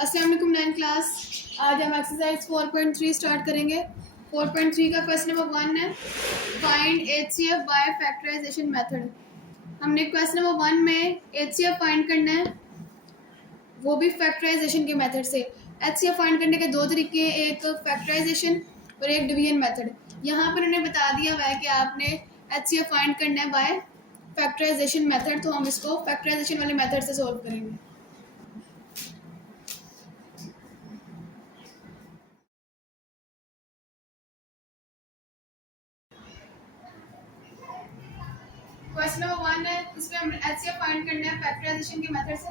अस्सलाम वालेकुम 9 क्लास। आज हम एक्सरसाइज 4.3 स्टार्ट करेंगे। 4.3 का क्वेश्चन नंबर 1 है, find HCF by factorisation method. हमने क्वेश्चन नंबर 1 में HCF फाइंड करना है, वो भी फैक्टराइजेशन के मेथड से। HCF फाइंड करने के दो तरीके हैं, एक फैक्टराइजेशन और एक डिवीजन मेथड। यहाँ पर उन्हें बता दिया हुआ है कि आपने HCF फाइंड करना है बाय फैक्टराइजेशन मेथड, तो हम इसको फैक्टराइजेशन वाले मेथड से सॉल्व करेंगे। क्वेश्चन नंबर 1 है, इसमें हम HCF फाइंड करना है फैक्टराइजेशन के मेथड से।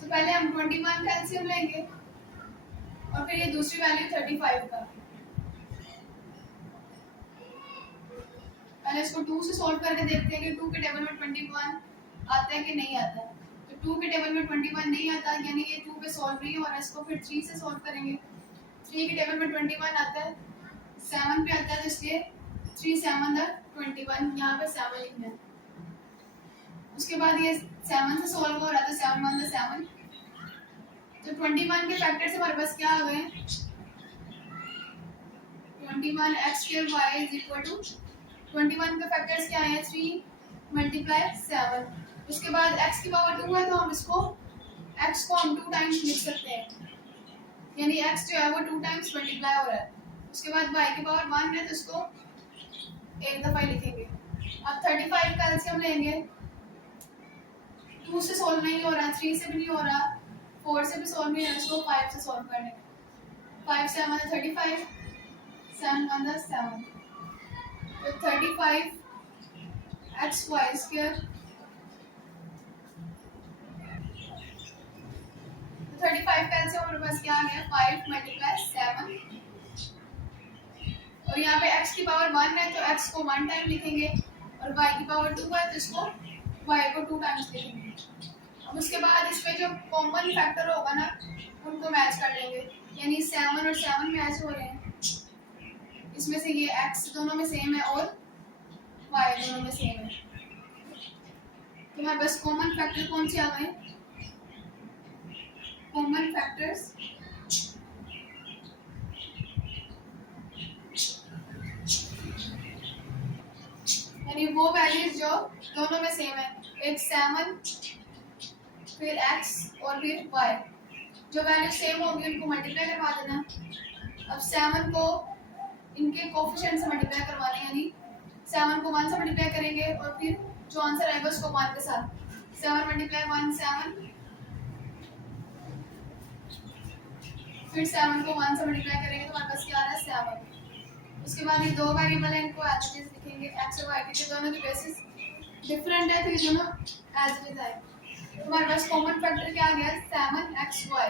तो पहले हम 21 का एलसीएम लेंगे और फिर ये दूसरी वैल्यू 35 का। पहले इसको 2 से सॉल्व करके देखते हैं कि 2 के टेबल में 21 आता है कि नहीं आता है। तो 2 के टेबल में 21 नहीं आता, यानी ये 2 पे सॉल्व नहीं हो रहा है। इसको फिर 3 से सॉल्व करेंगे। 3 के टेबल में 21 आता है, 7 पे आता है, तो इसलिए 3 7 21, यहाँ पे 7 लिखना है। उसके बाद ये 7 से सॉल्व हो रहा है, तो 7 1 7। तो 21 के फैक्टर्स हमारे पास क्या आ गए? 21 x square y is equal to 21 के फैक्टर्स क्या आए हैं? 3 मल्टीप्लाई 7। उसके बाद x की पावर 2 है, तो हम इसको x को हम 2 टाइम्स लिख सकते हैं, यानी x जो है वो 2 टाइम्स मल्टीप्लाई हो रहा है। उसके बाद y की पावर 1 है, तो इसको एक दफ़ा ही लिखेंगे। अब 35 का एलसीएम लेंगे। 2 से सॉल्व नहीं हो रहा, 3 से भी नहीं हो रहा, 4 से भी सॉल्व नहीं हो रहा, इसको 5 से सॉल्व करने। 5 7 35, 7 1 7। तो 35 x y स्क्वायर, 35 का आंसर हमारे पास क्या आ गया? 5 मल्टीप्लाई 7। और यहाँ पे x की पावर 1 है, तो x को 1 टाइम लिखेंगे, और y की पावर 2 है, तो इसको y को 2 टाइम्स लिखेंगे। अब उसके बाद इसमें जो कॉमन फैक्टर होगा ना, उनको मैच कर लेंगे, यानी 7 और 7 मैच हो रहे हैं। इसमें से ये x दोनों में सेम है और y दोनों में सेम है। तो हमारे पास कॉमन फैक्टर कौन से आ गए? कॉमन फैक्टर्स यानी वो वैल्यूज जो दोनों में सेम है, एक 7 फिर x और फिर y। जो वैल्यू सेम होगी उनको मल्टीप्लाई करवा देना। अब 7 को इनके कोफिशिएंट से मल्टीप्लाई करवाना है, यानी 7 को 1 से मल्टीप्लाई करेंगे और फिर जो आंसर आएगा उसको 1 के साथ। 7 मल्टीप्लाई 1 7, फिर 7 को 1 से मल्टीप्लाई करेंगे तो हमारे पास क्या आ रहा है? 7। उसके बाद ये दो वेरिएबल है, इनको एज इट इज लिखेंगे, x और y के दोनों की बेसिस डिफरेंट है, तो ये दोनों एज इट इज आए। तो हमारे पास कॉमन फैक्टर क्या आ गया? 7xy।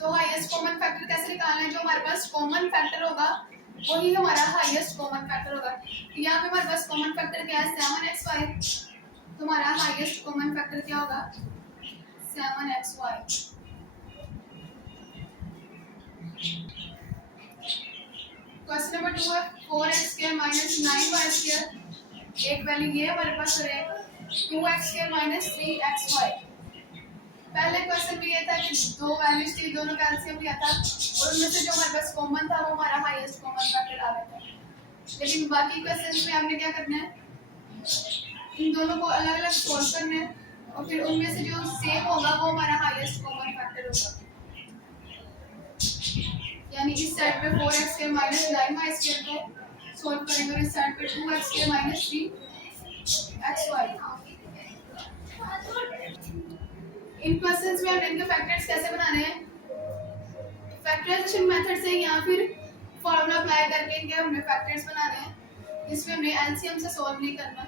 तो हाईएस्ट कॉमन फैक्टर कैसे निकालना है? जो हमारे पास कॉमन फैक्टर होगा वही हमारा हाईएस्ट कॉमन फैक्टर होगा। तो यहाँ पे हमारे पास कॉमन फैक्टर क्या है? 7xy। तो हमारा हाईएस्ट कॉमन फैक्टर क्या होगा? 7xy। क्वेश्चन नंबर 2 है, 4x square minus 9y square. एक वैल्यू ये हमारे पास है 2x स्क्वायर माइनस 3xy। पहले क्वेश्चन में ये था कि दो वैल्यूज थी, दोनों का एलसीएम लिया था, और उनमें से जो हमारे पास कॉमन था वो हमारा हाईएस्ट कॉमन फैक्टर आ गया था। लेकिन बाकी क्वेश्चन में आपने क्या करना है? इन दोनों को अलग अलग सॉल्व करना है, और फिर उनमें से जो सेम होगा वो हमारा हाईएस्ट कॉमन फैक्टर होगा। यानी इस साइड पे 4x square minus 9y square को सॉल्व करेंगे, और इस साइड पे 2x स्क्वायर माइनस 3xy। इन क्वेश्चंस में हम इनके फैक्टर्स कैसे बनाने हैं? फैक्टराइजेशन मेथड से या फिर फॉर्मूला अप्लाई करके इनके हमने फैक्टर्स बनाने हैं, जिसमें हमने एलसीएम से सॉल्व नहीं करना।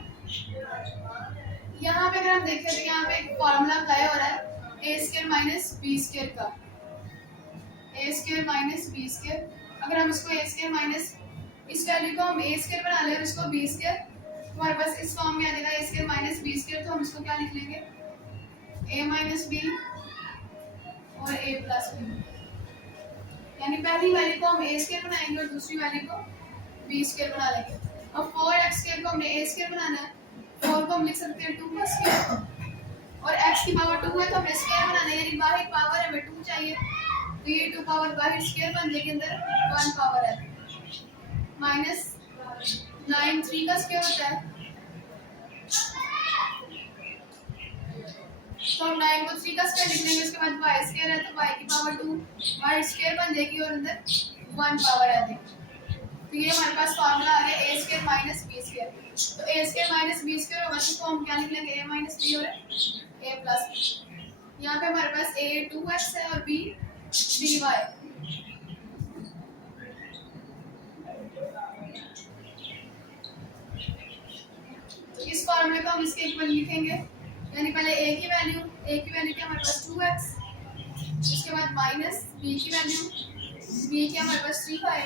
यहाँ पे अगर हम देखें तो यहाँ पे एक फॉर्मूला अप्लाई हो रहा है a square minus b square का, a square minus b square. अगर हम इसको a स्क्वायर माइनस, इस वैल्यू को हम a स्क्वायर बना लें और इसको b स्क्वायर, तो हमारे पास इस फॉर्म में आ जाएगा a square minus b square. तो हम इसको क्या लिख लेंगे? a माइनस b और a प्लस b। यानी पहली वैल्यू को हम a स्क्वायर बनाएंगे और दूसरी वैल्यू को b स्क्वायर बना लेंगे। अब 4x स्क्वायर को हमने a स्क्वायर बनाना है, 4 को हम लिख सकते हैं 2 का स्क्वायर, और x की पावर 2 है तो हमें स्क्वायर बनाना है, यानी बाहर पावर हमें 2 चाहिए, तो ये 2 पावर बाहर स्क्वायर बनने के अंदर 1 पावर है माइनस 9 3 का स्क्वायर होता है, तो हम 9 को 3 का स्क्वायर लिख लेंगे, उसके बाद y स्क्वायर है तो y की पावर 2 y स्क्वायर बन जाएगी और अंदर 1 पावर आ जाएगी। तो ये हमारे पास फार्मूला आ गया a square minus b square. तो a square minus b square होगा तो हम क्या लिख लेंगे a माइनस b और a प्लस b। यहाँ पे हमारे पास a 2x है और b 3y। तो इस फार्मूले को हम इसके इक्वल लिखेंगे, यानी पहले a की वैल्यू क्या हमारे पास 2x, उसके बाद माइनस b की वैल्यू b की हमारे पास 3y,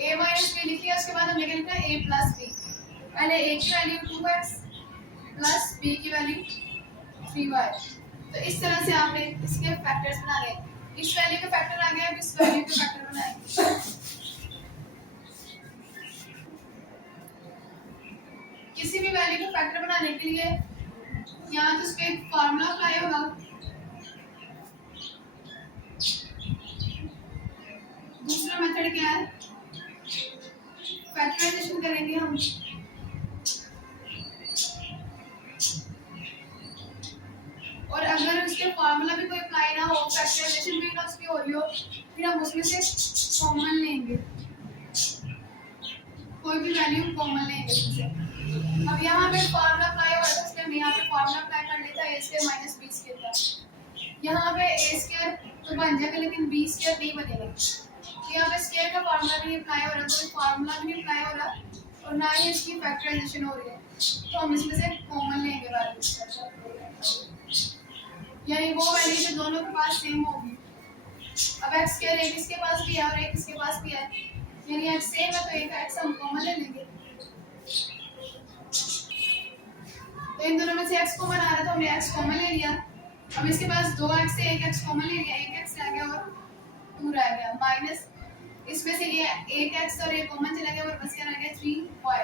a माइनस b लिख लिया, उसके बाद हमने क्या लिखा है a प्लस b। पहले a की वैल्यू 2x प्लस b की वैल्यू 3y। तो इस तरह से आपने इसके फैक्टर्स बना लिए, इस वैल्यू के फैक्टर आ गए, अब इस वैल्यू के फैक्टर बनाएंगे। किसी भी वैल्यू के फैक्टर बनाने के लिए यहाँ तो उसका एक फार्मूला अप्लाई होगा, दूसरा मेथड क्या है, फैक्टराइजेशन करेंगे हम। और अगर उसके फार्मूला भी कोई अप्लाई ना हो, फैक्टराइजेशन भी ना उसकी हो रही हो, फिर हम उसमें से कॉमन लेंगे, कोई भी वैल्यू कॉमन लेंगे उससे। अब यहाँ पे फार्मूला अप्लाई हो रहा है, इसलिए मैं यहाँ पे फार्मूला अप्लाई कर लेता है a square minus b square का। यहाँ पे a स्क्वायर तो बन जाएगा लेकिन b स्क्वायर नहीं बनेगा, यहाँ पे स्क्वायर का फार्मूला भी अप्लाई हो रहा है, कोई फार्मूला भी नहीं अप्लाई हो रहा और ना ही इसकी फैक्टराइजेशन हो रही है, तो हम इसमें से कॉमन लेंगे वैल्यू, यानी वो वैल्यू जो दोनों के पास सेम होगी। अब x स्क्वायर एक इसके पास भी है और एक इसके पास भी है, यानी x सेम है तो एक x हम कॉमन ले लेंगे। तो इन दोनों में से x कॉमन आ रहा था, हमने x कॉमन ले लिया। अब इसके पास 2x से 1x कॉमन ले लिया, 1x रह गया और 2 रह गया, माइनस इसमें से ये 1x और ये कॉमन चला गया और बस क्या रह गया 3y।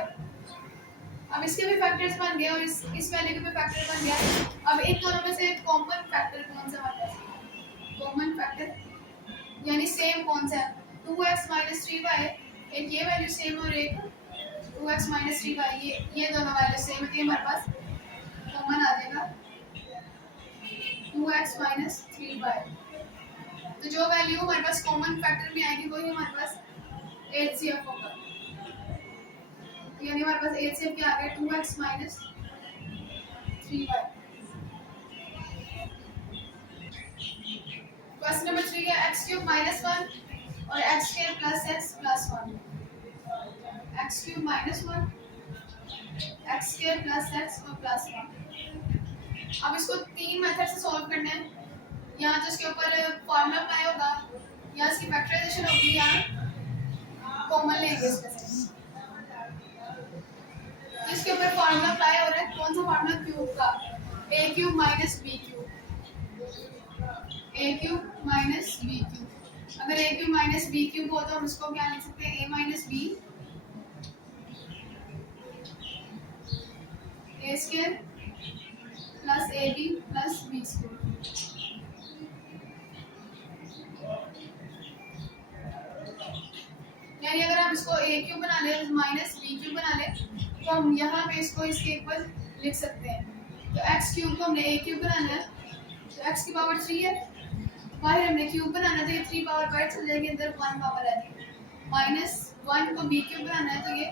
अब इसके भी फैक्टर्स बन गए और इस वैल्यू के भी फैक्टर बन गया। अब इन दोनों में से कॉमन फैक्टर कौन सा हमारे पास, कॉमन फैक्टर यानी सेम कौन सा है, 2x माइनस 3y, एक ये वैल्यू सेम और एक 2x माइनस 3y, ये दोनों वैल्यू सेम है, हमारे पास कॉमन आ जाएगा 2x माइनस 3y। तो जो वैल्यू हमारे पास कॉमन फैक्टर में आएगी वही हमारे पास HCF होगा, यानी हमारे पास HCF क्या आ गया 2x minus 3y। Question number 3 है x क्यूब माइनस 1 और x square plus x plus 1, x cube minus 1 x square plus x और प्लस 1। अब इसको 3 मेथड से सॉल्व करना है, यहाँ जो इसके ऊपर फार्मूला अप्लाई होगा, यहाँ इसकी फैक्टराइजेशन होगी, यहाँ कॉमन लेंगे इसमें से। तो इसके ऊपर फार्मूला अप्लाई हो रहा है, कौन सा फार्मूला, क्यूब का, a cube minus b cube, a cube minus b cube. अगर a cube minus b cube हो तो हम इसको क्या लिख सकते हैं, a minus b a square plus ab plus b square. यानी अगर हम इसको a क्यूब बना ले माइनस b क्यूब बना ले तो हम यहाँ पे इसको इसके इक्वल लिख सकते हैं। तो x क्यूब को हमने a क्यूब बनाना है, तो x की पावर 3 है, बाहर हमने क्यूब बनाना है तो ये 3 पावर बाहर चल जाएगी, अंदर 1 पावर आ जाएगी। माइनस 1 को b क्यूब बनाना है तो ये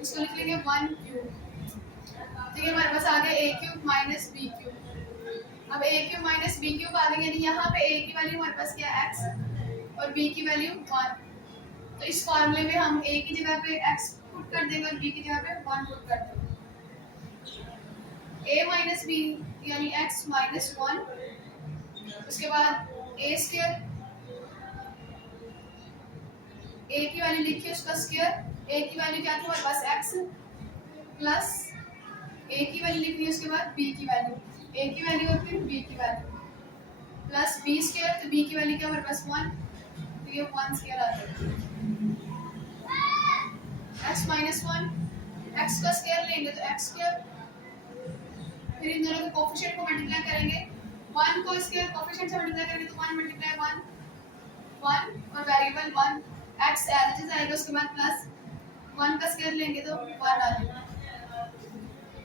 इसको लिख लेंगे 1 क्यूब, तो ये हमारे पास आ गया a cube minus b cube. अब a cube minus b cube आ गया, यानी यहाँ पे a की वैल्यू हमारे पास क्या है x और b की वैल्यू 1। तो इस फार्मूले में हम a की जगह पे x पुट कर देंगे और b की जगह पे 1 पुट कर देंगे। a माइनस b यानी x माइनस 1, उसके बाद a स्क्वायर, a की वैल्यू लिखिए उसका स्क्वायर, a की वैल्यू क्या थी हमारे पास x प्लस a की वैल्यू लिखनी है, उसके बाद b की वैल्यू, a की वैल्यू और फिर b की वैल्यू प्लस b स्क्वायर, तो b की वैल्यू क्या हमारे पास 1, तो ये 1 स्क्वायर आ जाएगा। x माइनस 1 x का स्क्वायर लेंगे तो x स्क्वायर, फिर इन दोनों के कोफिशिएंट को मल्टीप्लाई करेंगे, 1 को इसके कोफिशिएंट से मल्टीप्लाई करेंगे तो 1 मल्टीप्लाई 1 1 और variable 1 x as it is आएगा, उसके बाद प्लस 1 का स्क्वायर लेंगे तो 1 आ जाएगा।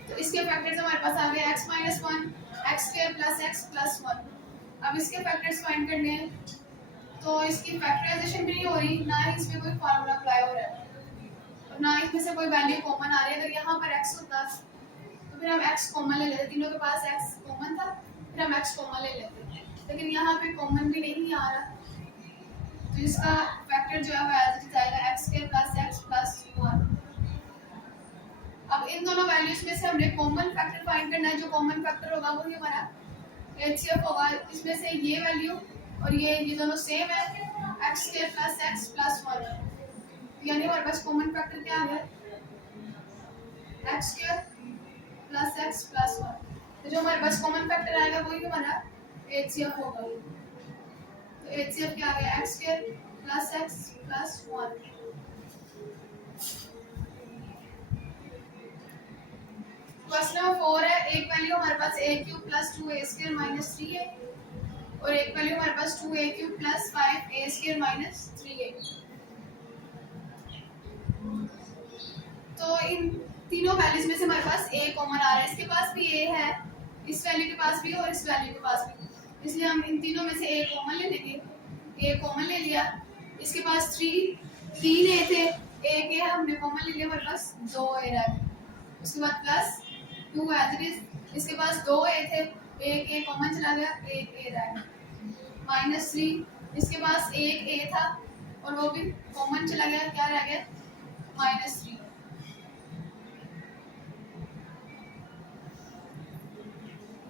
तो इसके फैक्टर्स हमारे पास आ गए x minus 1 x square plus x plus 1। अब इसके फैक्टर्स फाइंड करने हैं, तो इसकी फैक्टराइजेशन भी नहीं हो रही, ना ही इसमें कोई फार्मूला अप्लाई हो रहा है और ना इसमें से कोई वैल्यू कॉमन आ रही है। अगर यहाँ पर x होता तो फिर हम x कॉमन ले लेते, तीनों के पास x कॉमन था, फिर हम x कॉमन ले लेते, लेकिन यहाँ पे कॉमन भी नहीं आ रहा, तो इसका फैक्टर जो है वो एज इट इज आएगा x square plus x plus 1। अब इन दोनों वैल्यूज में से हमने कॉमन फैक्टर फाइंड करना है, जो कॉमन फैक्टर होगा वही हमारा HCF होगा। इसमें से ये वैल्यू और ये दोनों सेम है, x square plus x plus 1, यानी हमारे पास कॉमन फैक्टर क्या है, x square plus x plus 1। तो जो हमारे पास कॉमन फैक्टर आएगा वही हमारा HCF होगा। तो HCF क्या आ गया, x square plus x plus 1। Question number 4 है, एक वैल्यू हमारे पास a cube plus 2a square minus 3 है और एक वैल्यू हमारे पास 2a cube plus 5a square minus 3 है। तो इन तीनों वैल्यूज में से हमारे पास a कॉमन आ रहा है, इसके पास भी a है, इस वैल्यू के पास भी और इस वैल्यू के पास भी, इसलिए हम इन तीनों में से a कॉमन ले लेंगे। a कॉमन ले लिया, इसके पास 3 a थे, एक a हमने कॉमन ले लिया, हमारे पास 2 a रह गए, उसके बाद प्लस 2 एज इट इज, इसके पास 2 a थे, एक a कॉमन चला गया, एक a रह गया, माइनस 3, इसके पास एक a था और वो भी कॉमन चला गया, क्या रह गया, माइनस 3।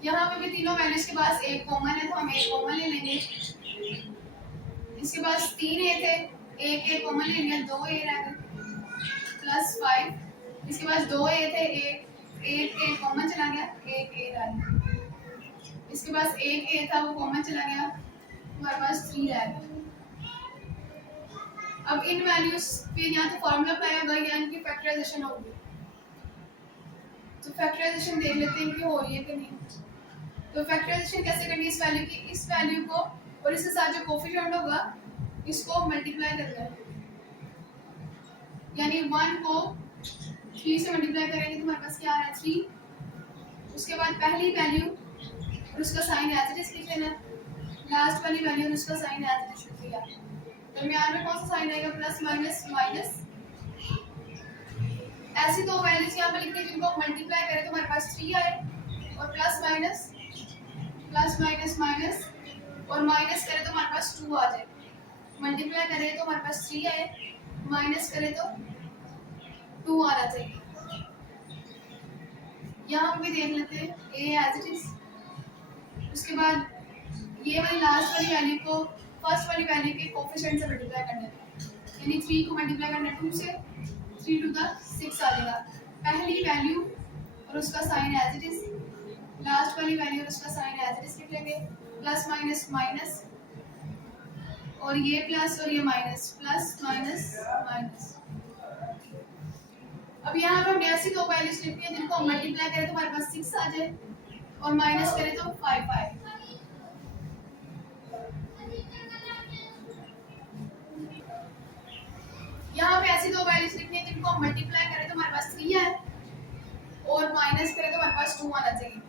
यहाँ पे भी तीनों वैल्यूज के पास एक कॉमन है, तो हम एक कॉमन ले लेंगे। इसके पास 3 a थे, एक a कॉमन ले लिया, 2 a रह गए, प्लस 5, इसके पास 2 a थे, एक a कॉमन चला गया, एक a रह गया, इसके पास एक a था वो कॉमन चला गया, हमारे पास 3 रह गया। अब इन वैल्यूज पे यहाँ तो फॉर्मूला अप्लाई होगा या इनकी फैक्टराइजेशन होगी, तो फैक्टराइजेशन देख लेते हैं कि हो रही है कि नहीं। तो फैक्टराइजेशन कैसे करनी है, इस वैल्यू की इस वैल्यू को और इसके साथ जो कोफिशिएंट होगा इसको मल्टीप्लाई करना है, यानी 1 को 3 से मल्टीप्लाई करेंगे तो हमारे पास क्या आ रहा है, 3, उसके बाद पहली वैल्यू और उसका साइन एज इट इज लिख लेना, लास्ट वाली वैल्यू और उसका साइन एज इट इज लिख लिया, दरमियान में कौन सा साइन आएगा, प्लस माइनस माइनस। ऐसी दो वैल्यूज यहाँ पे लिखते हैं जिनको मल्टीप्लाई करें तो हमारे पास 3 आए और प्लस माइनस माइनस और माइनस करें तो हमारे पास 2 आ जाए, मल्टीप्लाई करें तो हमारे पास 3 आए, माइनस करें तो 2 आना चाहिए। यहाँ पे भी देख लेते हैं a एज इट इज, उसके बाद ये वाली लास्ट वाली वैल्यू को फर्स्ट वाली वैल्यू के कोफिशिएंट से मल्टीप्लाई करना है, यानी 3 को मल्टीप्लाई करना है 2 से, 3 टू द 6 आ जाएगा, पहली वैल्यू और उसका sign as it is, last वाली वैल्यू और उसका साइन एज इट इज लिख लेंगे, प्लस माइनस माइनस और ये प्लस और ये माइनस, प्लस माइनस माइनस। अब यहाँ पे हमने ऐसी दो वैल्यूज लिखी है जिनको मल्टीप्लाई करें तो हमारे पास 6 आ जाए और माइनस करें तो 5 आए। यहाँ पे ऐसी दो वैल्यूज लिखनी है जिनको हम मल्टीप्लाई करें तो हमारे पास 3 आए और माइनस करें तो हमारे पास 2 आना चाहिए।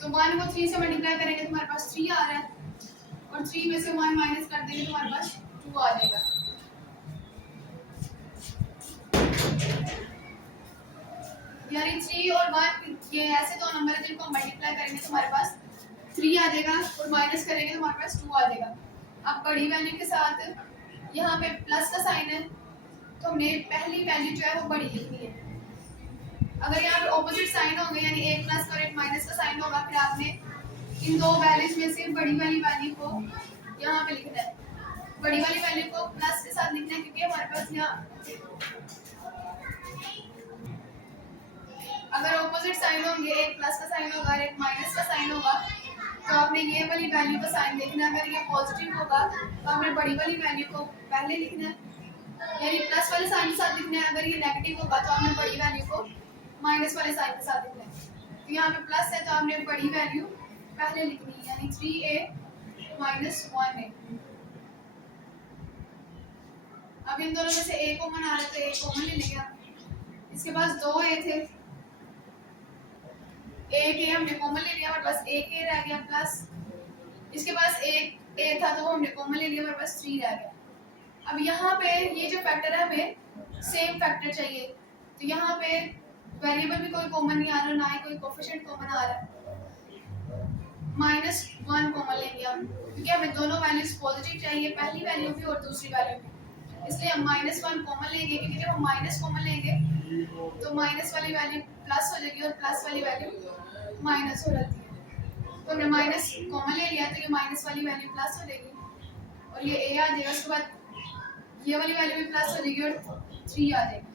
तो 1 को 3 से मल्टीप्लाई करेंगे तो हमारे पास 3 आ रहा है और 3 में से 1 माइनस कर देंगे तो हमारे पास 2 आ जाएगा। यानी 3 और 1 ये ऐसे दो नंबर है जिनको मल्टीप्लाई करेंगे तो हमारे पास 3 आ जाएगा और माइनस करेंगे तो हमारे पास 2 आ जाएगा। अब बड़ी वैल्यू के साथ यहाँ पे प्लस का साइन है तो हमने पहली वैल्यू जो है वो बड़ी लिखनी है। अगर यहाँ पे ऑपोजिट साइन होंगे यानी एक प्लस और एक माइनस का साइन होगा फिर आपने इन दो वैल्यूज में से बड़ी वाली वैल्यू को यहाँ पे लिखना है। बड़ी वाली वैल्यू को प्लस के साथ लिखना है क्योंकि हमारे पास यहाँ अगर ऑपोजिट साइन होंगे एक प्लस का साइन होगा और एक माइनस का साइन होगा तो आपने ये वाली वैल्यू का साइन लिखना है। अगर ये पॉजिटिव होगा तो आपने बड़ी वाली वैल्यू को पहले लिखना है यानी प्लस वाले साइन साइन के साथ लिखना है। अगर ये नेगेटिव होगा तो आपने बड़ी वैल्यू को माइनस वाले साइन के साथ लिखना है। तो यहाँ पे प्लस है तो आपने बड़ी वैल्यू पहले लिखनी है, यानी 3a माइनस 1a। अब इन दोनों में से a कॉमन आ रहा है तो a कॉमन ले लेंगे आप। इसके पास 2a थे, एक a हमने कॉमन ले लिया, हमारे पास एक a रह गया, प्लस इसके पास एक a था तो हमने कॉमन ले लिया, हमारे पास 3 रह गया। अब यहाँ पे ये जो फैक्टर है हमें सेम फैक्टर चाहिए, तो यहाँ पे वेरिएबल भी कोई कॉमन नहीं आ रहा, ना ही कोई कोफिशिएंट कॉमन आ रहा है। -1 कॉमन लेंगे हम, क्योंकि हमें दोनों वैल्यूज पॉजिटिव चाहिए, पहली वैल्यू भी और दूसरी वैल्यू भी। इसलिए हम -1 कॉमन लेंगे, क्योंकि जब हम माइनस कॉमन लेंगे तो माइनस वाली वैल्यू प्लस हो जाएगी और प्लस वाली वैल्यू माइनस हो जाती है। तो हमने माइनस कॉमन ले लिया तो ये माइनस वाली वैल्यू प्लस हो जाएगी और ये a आ जाएगा। उसके बाद ये वाली वैल्यू भी प्लस हो जाएगी और 3 आ जाएगी।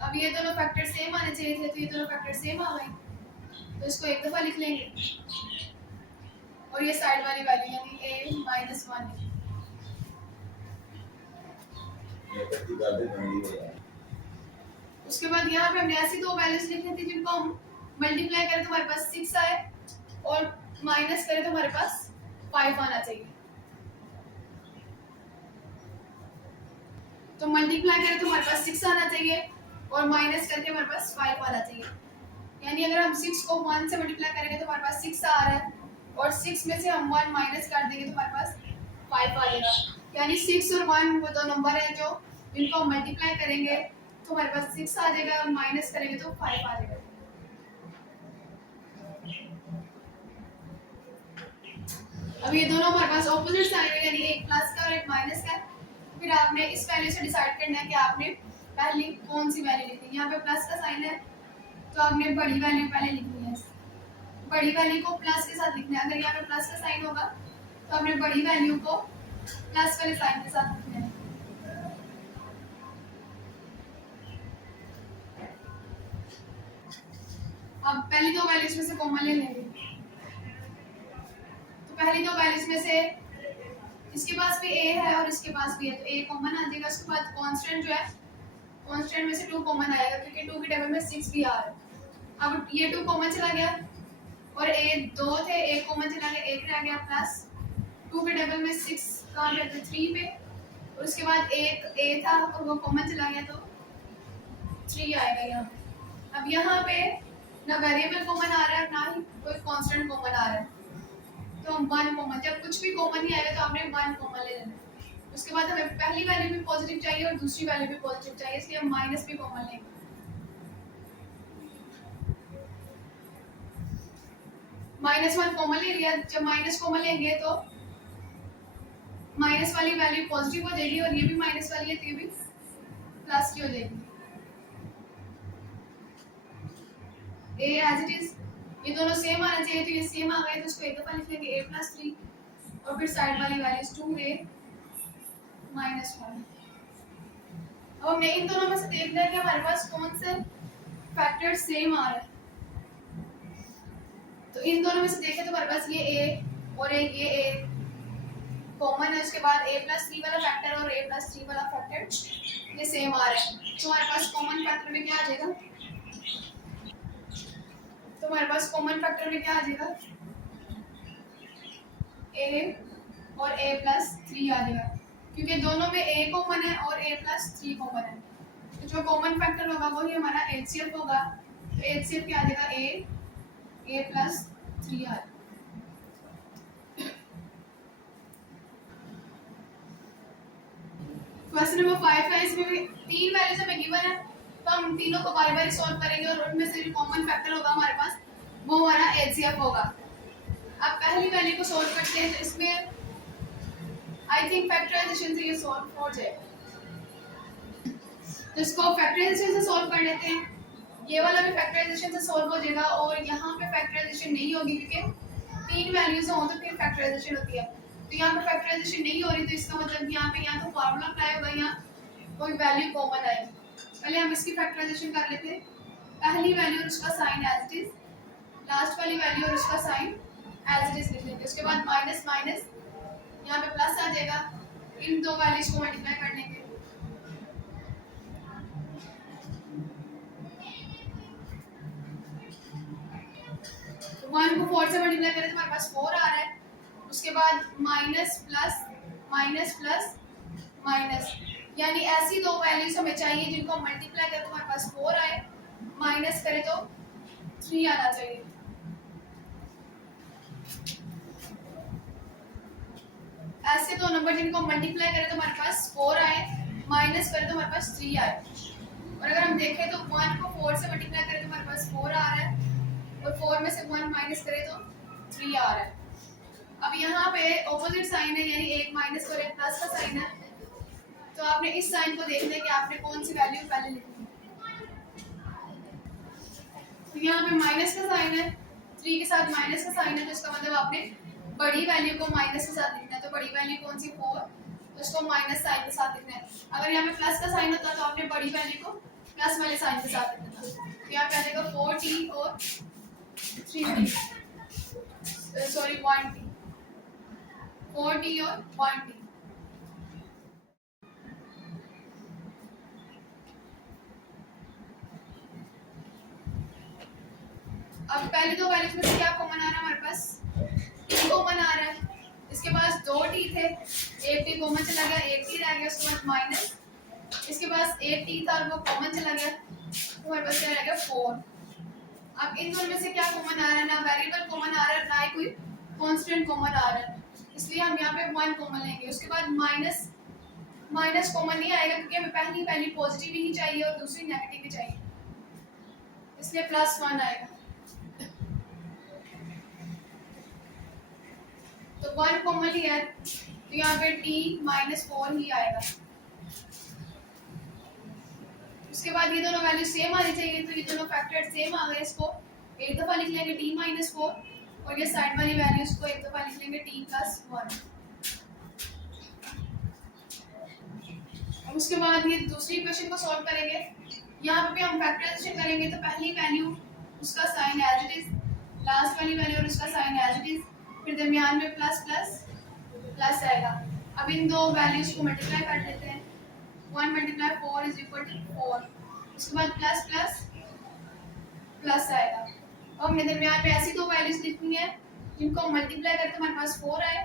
अब ये दोनों फैक्टर सेम आने चाहिए थे, तो ये दोनों फैक्टर सेम आ गए, तो इसको एक दफा लिख लेंगे और ये साइड वाली वैल्यू यानी a माइनस 1। उसके बाद यहाँ पे हमने ऐसी दो वैल्यूज लिखनी थी जिनको हम मल्टीप्लाई करें तो हमारे पास 6 आए और माइनस करें तो हमारे पास 5 आना चाहिए। तो मल्टीप्लाई करें तो हमारे पास 6 आना चाहिए और माइनस करके हमारे पास 5 आना चाहिए। यानी अगर हम 6 को 1 से मल्टीप्लाई करेंगे तो हमारे पास 6 आ रहा है और 6 में से हम 1 माइनस कर देंगे तो हमारे पास 5 आ जाएगा। यानी 6 और 1 वो दो नंबर है जो इनको हम मल्टीप्लाई करेंगे तो हमारे पास 6 आ जाएगा और माइनस करेंगे तो 5 आ जाएगा। अब ये दोनों हमारे पास ऑपोजिट साइन है, यानी एक प्लस का और एक माइनस का। फिर आपने इस वैल्यू से डिसाइड करना है कि आपने पहली कौन सी वैल्यू लिखनी है। यहाँ पे प्लस का साइन है तो आपने बड़ी वैल्यू पहले लिखनी है, बड़ी वैल्यू को प्लस के साथ लिखना है। अगर यहाँ पे प्लस का साइन होगा तो आपने बड़ी वैल्यू को प्लस वाले साइन के साथ लिखना है। अब पहली दो वैल्यूज में से कॉमन ले लेंगे, तो पहली दो वैल्यूज में से इसके पास भी a है और इसके पास भी है, तो a कॉमन आ जाएगा। उसके बाद कांस्टेंट जो है, कांस्टेंट में से 2 कॉमन आएगा, क्योंकि 2 की टेबल में 6 भी आ रहा है। अब ये 2 कॉमन चला गया और a 2 थे, a कॉमन चला गया, 1 रह गया, प्लस 2 के टेबल में 6 कहाँ पे थे, 3 पे, और उसके बाद एक a था और वो कॉमन चला गया तो 3 आएगा यहाँ। अब यहाँ पे ना वेरिएबल कॉमन आ रहा है ना ही कोई कांस्टेंट कॉमन आ रहा है, तो हम 1 कॉमन, जब कुछ भी कॉमन नहीं आएगा तो हमने 1 कॉमन ले लेना है। उसके बाद हमें पहली वैल्यू भी पॉजिटिव चाहिए और दूसरी वैल्यू भी पॉजिटिव चाहिए, इसलिए हम माइनस भी कॉमन लेंगे। -1 कॉमन ले लिया, जब माइनस कॉमन लेंगे तो माइनस वाली वैल्यू पॉजिटिव हो जाएगी और ये भी माइनस वाली है तो ये भी प्लस की हो जाएगी। a एज इट इज, ये दोनों सेम आना चाहिए, तो ये सेम आ गए तो इसको एक दफा लिख लेंगे a + 3 और फिर साइड वाली वैल्यूज 2a - 1। अब हमें इन दोनों में से देखना है कि हमारे पास कौन से फैक्टर सेम आ रहा है। तो इन दोनों में से देखें तो हमारे पास ये a और एक ये a कॉमन है, उसके बाद a + 3 वाला फैक्टर और a + 3 वाला फैक्टर ये सेम आ रहा है, तो हमारे पास कॉमन फैक्टर में क्या आ जाएगा, तो हमारे पास कॉमन फैक्टर में क्या आ जाएगा, a और a + 3 आ जाएगा, क्योंकि दोनों में a कॉमन है और a + 3 कॉमन है। तो जो कॉमन फैक्टर होगा वही हमारा HCF होगा, तो HCF क्या आ जाएगा, a + 3 आ जाएगा। क्वेश्चन नंबर 5 है, इसमें भी 3 वैल्यूज हमें गिवन है, तो हम तीनों को बारी बारी सॉल्व करेंगे और उनमें से जो कॉमन फैक्टर होगा हमारे पास वो हमारा HCF होगा। अब पहली वैल्यू को सॉल्व करते हैं, तो इसमें आई थिंक फैक्टराइजेशन से ये सॉल्व हो जाएगा, तो इसको फैक्टराइजेशन से सॉल्व कर लेते हैं। ये वाला भी फैक्टराइजेशन से सॉल्व हो जाएगा और यहाँ पे फैक्टराइजेशन नहीं होगी, क्योंकि 3 वैल्यूज हो तो फिर फैक्टराइजेशन होती है। तो यहाँ पे फैक्टराइजेशन नहीं हो रही, तो इसका मतलब यहाँ पे या तो फार्मूला अप्लाई होगा या कोई वैल्यू कॉमन आएगी। पहले हम इसकी फैक्टराइजेशन कर लेते हैं। पहली वैल्यू और उसका sign as it is, last वाली वैल्यू और उसका साइन एज इट इज लिख लेते हैं। उसके बाद माइनस माइनस यहाँ पे प्लस आ जाएगा इन दो वैल्यूज को मल्टीप्लाई कर लेंगे। तो 1 को 4 से मल्टीप्लाई करें तो हमारे पास 4 आ रहा है। उसके बाद minus plus minus plus minus, यानी ऐसी दो वैल्यूज हमें चाहिए जिनको मल्टीप्लाई करें तो हमारे पास 4 आए, माइनस करें तो 3 आना चाहिए। ऐसे दो नंबर जिनको मल्टीप्लाई करें तो हमारे पास 4 आए, माइनस करें तो हमारे पास 3 आए। और अगर हम देखें तो 1 को 4 से मल्टीप्लाई करें तो हमारे पास 4 आ रहा है और 4 में से 1 माइनस करें तो 3 आ रहा है। अब यहाँ पे ऑपोजिट साइन है, यानी एक माइनस और एक प्लस का साइन है, तो आपने इस साइन को देखना है कि आपने कौन सी वैल्यू पहले लिखनी है। तो यहाँ पे माइनस का साइन है, 3 के साथ माइनस का साइन है, तो इसका मतलब आपने बड़ी वैल्यू को माइनस के साथ लिखना है। तो बड़ी वैल्यू कौन सी 4, तो उसको माइनस साइन के साथ लिखना है। अगर यहाँ पे प्लस का साइन होता तो आपने बड़ी वैल्यू को प्लस वाले साइन के साथ लिखना था। तो यहाँ पे आ जाएगा 4t और 3t, सॉरी 1t, 4t और 1t। अब पहले दो वैल्यूज में से क्या कॉमन आ रहा है हमारे पास, t कॉमन आ रहा है। इसके पास 2t थे, एक t कॉमन चला गया, एक t रह गया, उसके बाद माइनस, इसके पास एक t था और वो कॉमन चला गया, तो हमारे पास क्या रह गया 4। अब इन दोनों में से क्या कॉमन आ रहा है, ना वेरिएबल कॉमन आ रहा है ना ही कोई कांस्टेंट कॉमन आ रहा है, इसलिए हम यहाँ पे 1 कॉमन लेंगे। उसके बाद माइनस, माइनस कॉमन नहीं आएगा क्योंकि हमें पहली वैल्यू पॉजिटिव ही चाहिए और दूसरी नेगेटिव ही चाहिए, इसलिए +1 आएगा। तो 1 कॉमन ही है, तो यहाँ पे t-4 ही आएगा। उसके बाद ये दोनों वैल्यू सेम आनी चाहिए, तो ये दोनों फैक्टर सेम आ गए, इसको एक दफा लिख लेंगे t-4 और ये साइड वाली वैल्यूज को एक दफा लिख लेंगे t+1। उसके बाद ये दूसरी इक्वेशन को सॉल्व करेंगे। यहाँ पे भी हम फैक्टराइजेशन करेंगे, तो पहली वैल्यू उसका sign as it is, last वाली वैल्यू और उसका साइन एज इट इज, फिर दरमियान में प्लस प्लस प्लस आएगा। अब इन दो वैल्यूज को मल्टीप्लाई कर लेते हैं, 1 × 4 = 4, उसके बाद प्लस प्लस प्लस आएगा। अब हमने दरमियान में ऐसी दो वैल्यूज लिखनी है जिनको मल्टीप्लाई करके हमारे पास 4 आए,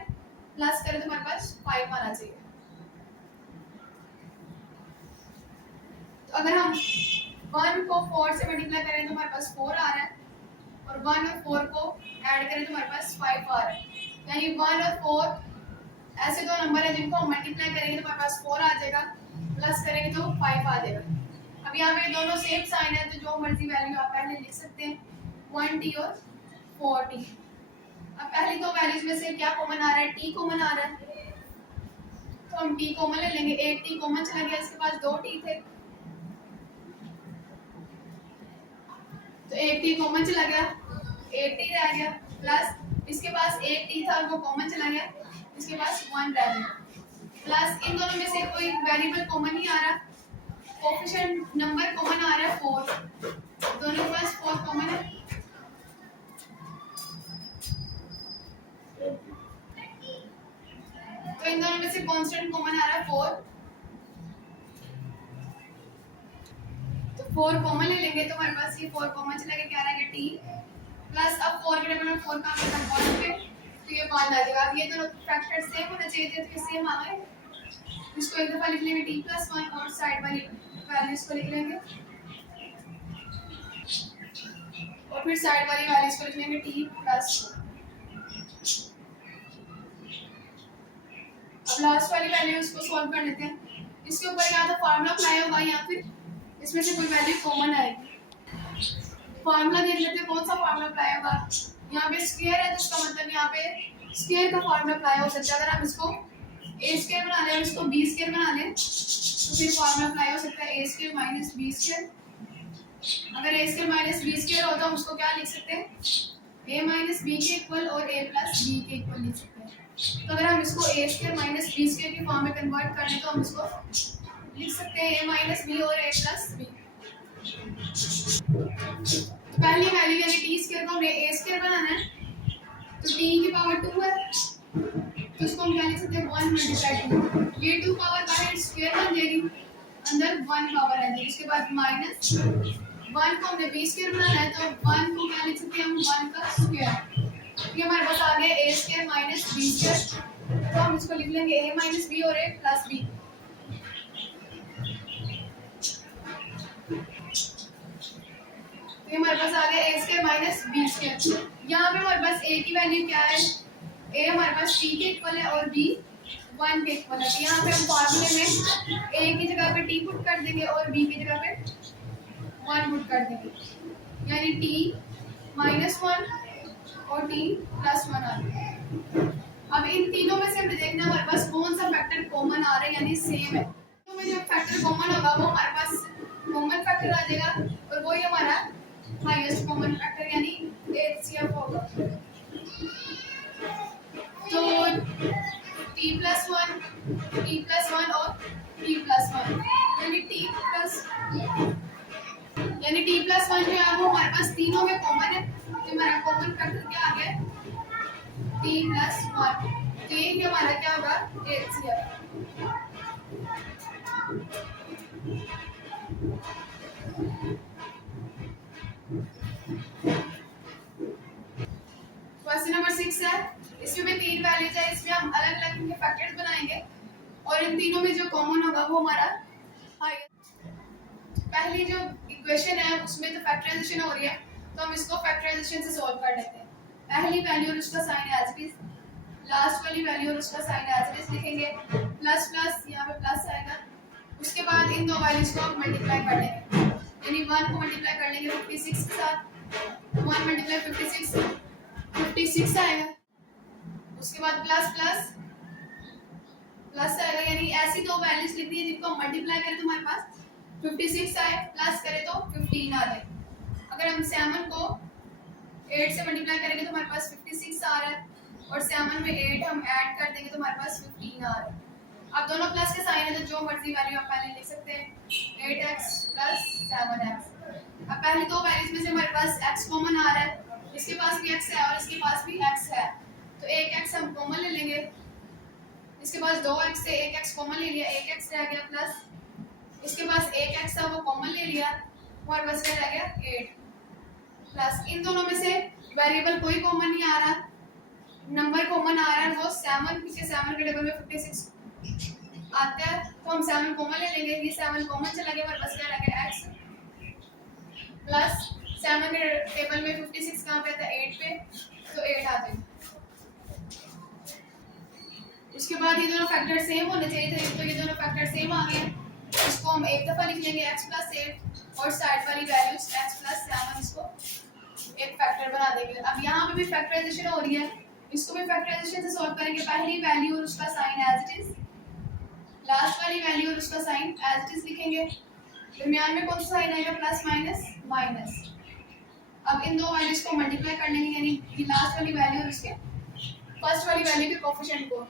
प्लस करें तो हमारे पास 5 आना चाहिए। तो अगर हम 1 को 4 से मल्टीप्लाई करें तो हमारे पास 4 आ रहा है और 1 और 4 को ऐड करें तो हमारे पास 5 आ रहा है, यानी 1 और 4 ऐसे दो नंबर है जिनको हम मल्टीप्लाई करेंगे तो हमारे पास 4 आ जाएगा, प्लस करेंगे तो 5 आ जाएगा। अब यहाँ पे दोनों सेम साइन है, तो जो मर्जी वैल्यू आप पहले लिख सकते हैं, 1t और 4t। अब पहली दो वैल्यूज में से क्या कॉमन आ रहा है, t कॉमन आ रहा है, तो हम t कॉमन ले लेंगे। एक t कॉमन चला गया, इसके पास 2t थे, तो एक t कॉमन चला गया, एक t रह गया, प्लस इसके पास एक t था और वो कॉमन चला गया, इसके पास 1 रह गया, प्लस इन दोनों में से कोई वेरिएबल कॉमन नहीं आ रहा, कोएफिशिएंट नंबर कॉमन आ रहा है 4, दोनों के पास 4 कॉमन है। तो इन दोनों में से कांस्टेंट कॉमन आ रहा है 4, तो 4 कॉमन ले लेंगे, तो हमारे पास ये 4 कॉमन चला गया, क्या रह गया t, प्लस अब 4 के टेबल में 4 का आंसर 1 पे, तो ये 1 आ जाएगा। अब ये दोनों फैक्टर सेम होने चाहिए थे, तो ये सेम आ गए, इसको एक दफा लिख लेंगे t+1 और साइड वाली वैल्यूज को लिख लेंगे और फिर साइड वाली वैल्यूज को लिख लेंगे t+1। अब लास्ट वाली वैल्यूज को सॉल्व कर लेते हैं। इसके ऊपर या तो फार्मूला अप्लाई होगा या फिर इसमें से कोई वैल्यू कॉमन आएगी। फार्मूला देख लेते हैं कौन सा फार्मूला अप्लाई होगा। यहाँ पे स्क्वायर है, तो इसका मतलब यहाँ पे स्क्वायर का फार्मूला अप्लाई हो सकता है। अगर हम इसको a² बना लें और इसको b² बना लें तो फिर फार्मूला अप्लाई हो सकता है a² - b²। अगर a² - b² हो तो हम उसको क्या लिख सकते हैं, a - b के इक्वल और a + b के इक्वल लिख सकते हैं। तो अगर हम इसको a² - b² के फॉर्म में कन्वर्ट कर लें तो हम इसको लिख सकते हैं a - b और a + b। पहली वैल्यू यानी t² को हमने a² बनाना है, तो t की पावर 2 है, तो उसको हम क्या लिख सकते हैं 1 मल्टीप्लाई 2, ये 2 पावर बाहर स्क्वायर बन जाएगी, अंदर 1 पावर आ जाएगी। उसके बाद माइनस 1 को हमने b स्क्वायर बनाना है तो 1 को क्या लिख सकते हैं हम 1 का स्क्वायर। ये हमारे पास आ गया a square minus b square, तो हम इसको लिख लेंगे a माइनस b और a प्लस b। तो हमारे पास आ गया a square minus b square. यहाँ पे हमारे पास a की वैल्यू क्या है, a हमारे पास t के इक्वल है और b 1 के इक्वल है। तो यहाँ पे हम फार्मूले में a की जगह पे t पुट कर देंगे और b की जगह पे 1 पुट कर देंगे, यानी t माइनस 1 और t प्लस 1 आ गया। अब इन तीनों में से हमें देखना हमारे पास कौन सा फैक्टर कॉमन आ रहा है, यानी सेम है। तो में जो फैक्टर कॉमन होगा वो हमारे पास कॉमन फैक्टर आ जाएगा और वही हमारा हाईएस्ट कॉमन फैक्टर यानी HCF होगा। तो t प्लस 1 और t प्लस 1 यानी t प्लस 1 जो है वो हमारे पास तीनों में कॉमन है। तो हमारा कॉमन फैक्टर क्या आ गया t प्लस 1, तो ये हमारा क्या होगा HCF। क्वेश्चन नंबर 6 है, इसमें भी 3 वैल्यूज है, इसमें हम अलग अलग इनके फैक्टर्स बनाएंगे और इन तीनों में जो कॉमन होगा वो हमारा हाईएस्ट। पहली जो इक्वेशन है उसमें तो फैक्टराइजेशन हो रही है, तो हम इसको फैक्टराइजेशन से सॉल्व कर लेते हैं। पहली वैल्यू और उसका sign as it is, last वाली वैल्यू और उसका साइन एज इट इज लिखेंगे, प्लस प्लस यहाँ पे प्लस आएगा। उसके बाद इन दो वैल्यूज को हम मल्टीप्लाई कर लेंगे, यानी 1 को मल्टीप्लाई कर लेंगे 56 के साथ, 1 मल्टीप्लाई 56 आएगा। उसके बाद प्लस प्लस प्लस आएगा, यानी ऐसी दो वैल्यूज लिखनी है जिनको हम मल्टीप्लाई करें तो हमारे पास 56 आए, प्लस करें तो 15 आ जाए। अगर हम 7 को 8 से मल्टीप्लाई करेंगे तो हमारे पास 56 आ रहा है और 7 में 8 हम ऐड कर देंगे तो हमारे पास 15 आ रहा है। अब दोनों प्लस के साइन है तो जो मर्जी वैल्यू आप पहले लिख सकते हैं, 8x प्लस 7x। अब पहली दो वैल्यूज में से हमारे पास x कॉमन आ रहा है, इसके पास भी x है और इसके पास भी x है, तो एक x हम कॉमन ले लेंगे। इसके पास 2x से एक x कॉमन ले लिया, एक x रह गया, प्लस इसके पास एक x था वो कॉमन ले लिया, हमारे पास क्या रह गया 8, प्लस इन दोनों में से वेरिएबल कोई कॉमन नहीं आ रहा, नंबर कॉमन आ रहा है वो 7, क्योंकि 7 के टेबल में 56 आता है, तो हम 7 कॉमन ले लेंगे। ये 7 कॉमन चला गया, हमारे पास क्या रह गया x, प्लस 7 के टेबल में 56 कहाँ पे था 8 पे, तो 8 आ जाएगा। उसके बाद ये दोनों फैक्टर सेम होने चाहिए थे, तो ये दोनों फैक्टर सेम आ गए, इसको हम एक दफा लिख लेंगे x प्लस 8 और साइड वाली वैल्यूज x प्लस 7, इसको एक फैक्टर बना देंगे। अब यहाँ पे भी फैक्टराइजेशन हो रही है, इसको भी फैक्टराइजेशन से सॉल्व करेंगे। पहली वैल्यू और उसका sign as it is, last वाली वैल्यू और उसका साइन एज इट इज लिखेंगे। दरमियान में कौन सा साइन आएगा, प्लस माइनस माइनस। अब इन दो वैल्यूज को मल्टीप्लाई कर लेंगे, यानी कि लास्ट वाली वैल्यू और उसके फर्स्ट वाली वैल्यू के कोएफिशिएंट को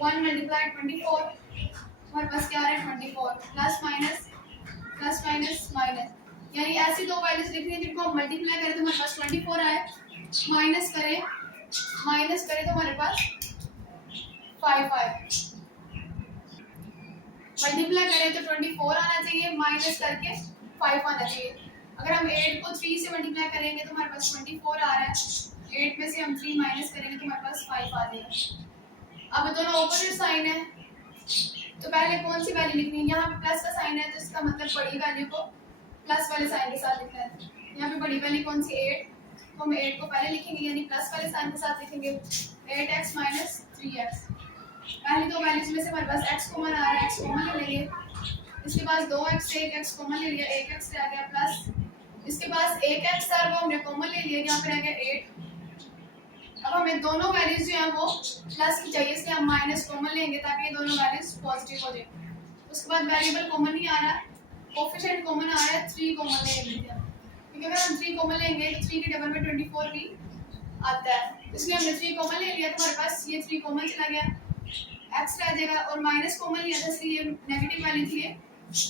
1 मल्टीप्लाई 24, हमारे पास क्या आ रहा है 24, प्लस माइनस माइनस, यानी ऐसी दो वैल्यूज लिखनी है जिनको हम मल्टीप्लाई करें तो हमारे पास 24 आए, माइनस करें तो हमारे पास 5 आए। मल्टीप्लाई करें तो 24 आना चाहिए, माइनस करके 5 आना चाहिए। अगर हम 8 को 3 से मल्टीप्लाई करेंगे तो हमारे पास 24 आ रहा है, 8 में से हम 3 माइनस करेंगे तो हमारे पास 5 आ जाएगा। अब दोनों ऑपोजिट साइन है, तो पहले कौन सी वैल्यू लिखनी है, यहाँ पे प्लस का साइन है तो इसका मतलब बड़ी वैल्यू को प्लस वाले साइन के साथ लिखना है। यहाँ पे बड़ी वैल्यू कौन सी 8, तो हम 8 को पहले लिखेंगे यानी प्लस वाले साइन के साथ लिखेंगे, 8x माइनस 3x। पहली दो वैल्यूज में से हमारे पास x कॉमन आ रहा है, x कॉमन ले लेंगे। इसके पास 2x से एक x कॉमन ले लिया, 1x रह गया, प्लस इसके पास 1x था वो हमने कॉमन ले लिया, यहाँ पे रह गया 8। अब हमें दोनों वैल्यूज जो है वो प्लस की चाहिए, इसलिए हम माइनस कॉमन लेंगे ताकि ये दोनों वैल्यूज पॉजिटिव हो जाए। उसके बाद वेरिएबल कॉमन नहीं आ रहा, कोएफिशिएंट कॉमन आ रहा है, 3 कॉमन ले लेंगे, क्योंकि अगर हम 3 कॉमन लेंगे तो 3 के टेबल में 24 भी आता है, इसलिए हमने 3 कॉमन ले लिया तो हमारे पास ये 3 कॉमन चला गया, x रह जाएगा, और माइनस कॉमन लिया था इसलिए नेगेटिव वैल्यू थी ये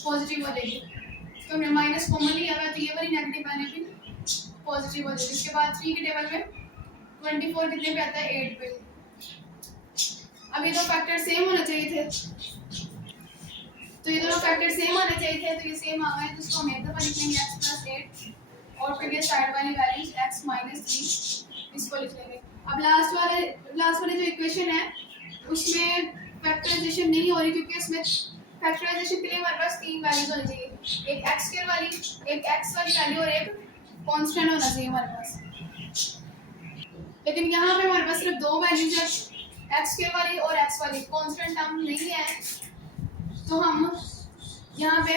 पॉजिटिव हो जाएगी, तो हमने माइनस कॉमन लिया है तो ये वाली नेगेटिव वैल्यू भी पॉजिटिव हो जाएगी। इसके बाद 3 के टेबल में 24 कितने पे आता है 8 पे। अब ये दो फैक्टर सेम होने चाहिए थे, तो ये दोनों फैक्टर सेम होने चाहिए थे, तो ये सेम आ गए, तो इसको हम एक दफा लिख लेंगे x प्लस 8 और फिर ये साइड वाली वैल्यूज x माइनस 3 इसको लिख लेंगे। अब लास्ट वाले जो इक्वेशन है उसमें फैक्टराइजेशन नहीं हो रही, क्योंकि उसमें फैक्टराइजेशन के लिए हमारे पास तीन वैल्यूज होनी चाहिए, एक x स्क्वायर वाली, एक x वाली वैल्यू और एक कांस्टेंट होना चाहिए हमारे पास। लेकिन यहाँ पे हमारे पास सिर्फ दो वैल्यूज है, x स्क्वायर वाली और x वाली, कांस्टेंट टर्म नहीं है, तो हम यहाँ पे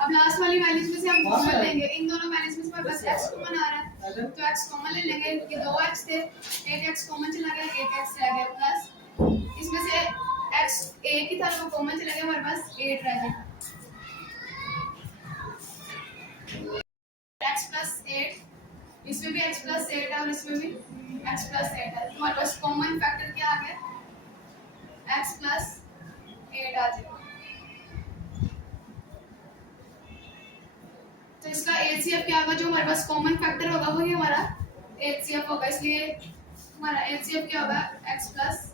अब लास्ट वाली वैल्यूज में से हम कॉमन लेंगे, इन दोनों वैल्यूज में से हमारे पास x कॉमन आ रहा है, तो x कॉमन ले लेंगे, ये दो x थे, एक x कॉमन चला गया, एक x रह गया, प्लस इसमें से x एक ही था वो कॉमन चला गया, हमारे पास 8 रह गया, x प्लस 8, इसमें भी x प्लस 8 है और इसमें भी x प्लस 8 है, तो हमारे पास कॉमन फैक्टर क्या आ गया, x प्लस 8 आ जाएगा। तो इसका HCF क्या होगा, जो हमारे पास कॉमन फैक्टर होगा वही हमारा HCF होगा, इसलिए हमारा HCF क्या होगा, x प्लस